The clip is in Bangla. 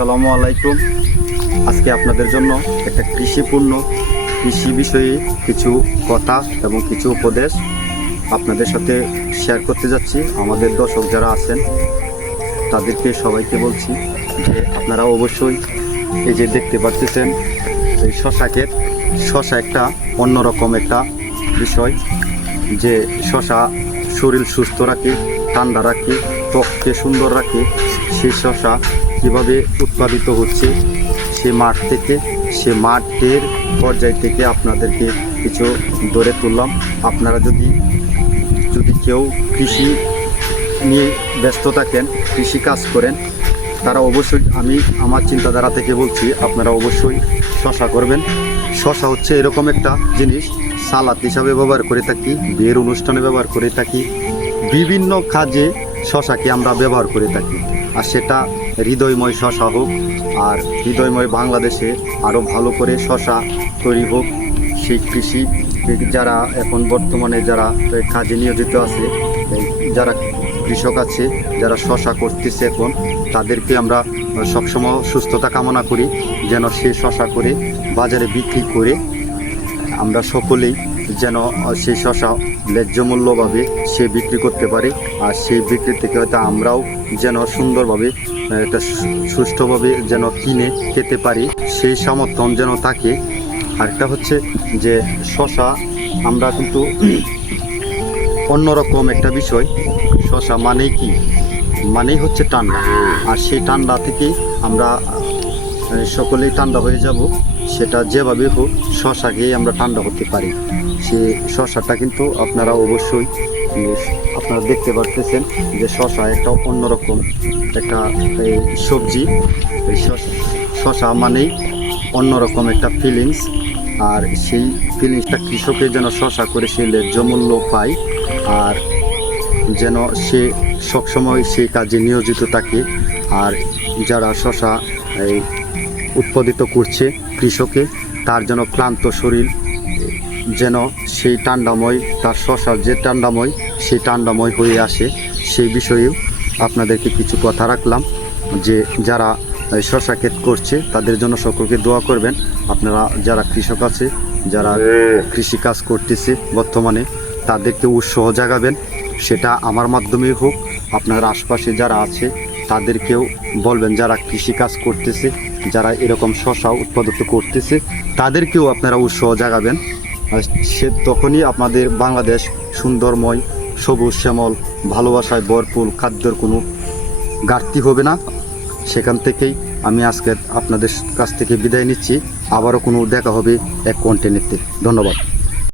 আসসালামু আলাইকুম। আজকে আপনাদের জন্য একটা কৃষি বিষয়ে কিছু কথা এবং কিছু উপদেশ আপনাদের সাথে শেয়ার করতে যাচ্ছি। আমাদের দর্শক যারা আছেন তাদেরকে সবাইকে বলছি যে আপনারা অবশ্যই এই যে দেখতে পাচ্ছেন এই শশা একটা অন্যরকম একটা বিষয়, যে শশা শরীর সুস্থ রাখে, ঠান্ডা রাখে, ত্বককে সুন্দর রাখে। সেই শশা কীভাবে উৎপাদিত হচ্ছে সে মাঠের পর্যায় থেকে আপনাদেরকে কিছু ধরে তুললাম। আপনারা যদি কেউ কৃষি নিয়ে ব্যস্ত থাকেন, কৃষি কাজ করেন, তারা অবশ্যই, আমি আমার চিন্তাধারা থেকে বলছি, আপনারা অবশ্যই শশা করবেন। শশা হচ্ছে এরকম একটা জিনিস, সালাদ হিসাবে ব্যবহার করে থাকি, বিয়ের অনুষ্ঠানে ব্যবহার করে থাকি, বিভিন্ন কাজে শশাকে আমরা ব্যবহার করে থাকি। আর সেটা হৃদয়ময় শশা হোক, আর হৃদয়ময় বাংলাদেশে আরও ভালো করে শশা তৈরি হোক। সেই কৃষি যারা এখন বর্তমানে যারা কাজে নিয়োজিত আছে, যারা কৃষক আছে, যারা শশা করতেছে এখন, তাদেরকে আমরা সবসময় সুস্থতা কামনা করি, যেন সে শশা করে বাজারে বিক্রি করে আমরা সকলেই যেন সেই শশা ন্যায্য মূল্যভাবে সে বিক্রি করতে পারে। আর সেই বিক্রি থেকে হয়তো আমরাও যেন সুন্দরভাবে একটা সুষ্ঠুভাবে যেন কিনে খেতে পারি, সেই সমর্থন যেন থাকে। আরেকটা হচ্ছে যে শশা আমরা কিন্তু অন্যরকম একটা বিষয়, শশা মানেই হচ্ছে ঠান্ডা। আর সেই ঠান্ডা থেকে আমরা সকলেই ঠান্ডা হয়ে যাব, সেটা যেভাবে হোক শশা খেয়ে আমরা ঠান্ডা হতে পারি। সে শশাটা কিন্তু আপনারা অবশ্যই আপনারা দেখতে পাচ্ছেন যে শশা একটা অন্যরকম একটা সবজি। এই শশা মানেই অন্যরকম একটা ফিলিংস। আর সেই ফিলিংসটা কৃষকের যেন শশা করে সে ন্যায্য মূল্য পায়, আর যেন সে সবসময় সেই কাজে নিয়োজিত থাকে। আর যারা শশা উৎপাদিত করছে কৃষকে, তার যেন ক্লান্ত শরীর যেন সেই ঠান্ডাময়, তার শশার যে ঠান্ডাময়, সেই ঠান্ডাময় হয়ে আসে। সেই বিষয়েও আপনাদেরকে কিছু কথা রাখলাম, যে যারা শশা ক্ষেত করছে তাদের জন্য সকলকে দোয়া করবেন। আপনারা যারা কৃষক আছে, যারা কৃষিকাজ করতেছে বর্তমানে, তাদেরকে উৎসাহ জাগাবেন। সেটা আমার মাধ্যমেই হোক, আপনার আশপাশে যারা আছে তাদেরকেও বলবেন, যারা কৃষিকাজ করতেছে, যারা এরকম শশা উৎপাদিত করতেছে, তাদেরকেও আপনারা উৎসাহ জাগাবেন। সে তখনই আপনাদের বাংলাদেশ সুন্দরময়, সবুজ শ্যামল, ভালোবাসায় ভরপুর, খাদ্যের কোনো ঘাটতি হবে না। সেখান থেকেই আমি আজকে আপনাদের কাছ থেকে বিদায় নিচ্ছি। আবারও কোনো দেখা হবে এক কন্টেন্টে। ধন্যবাদ।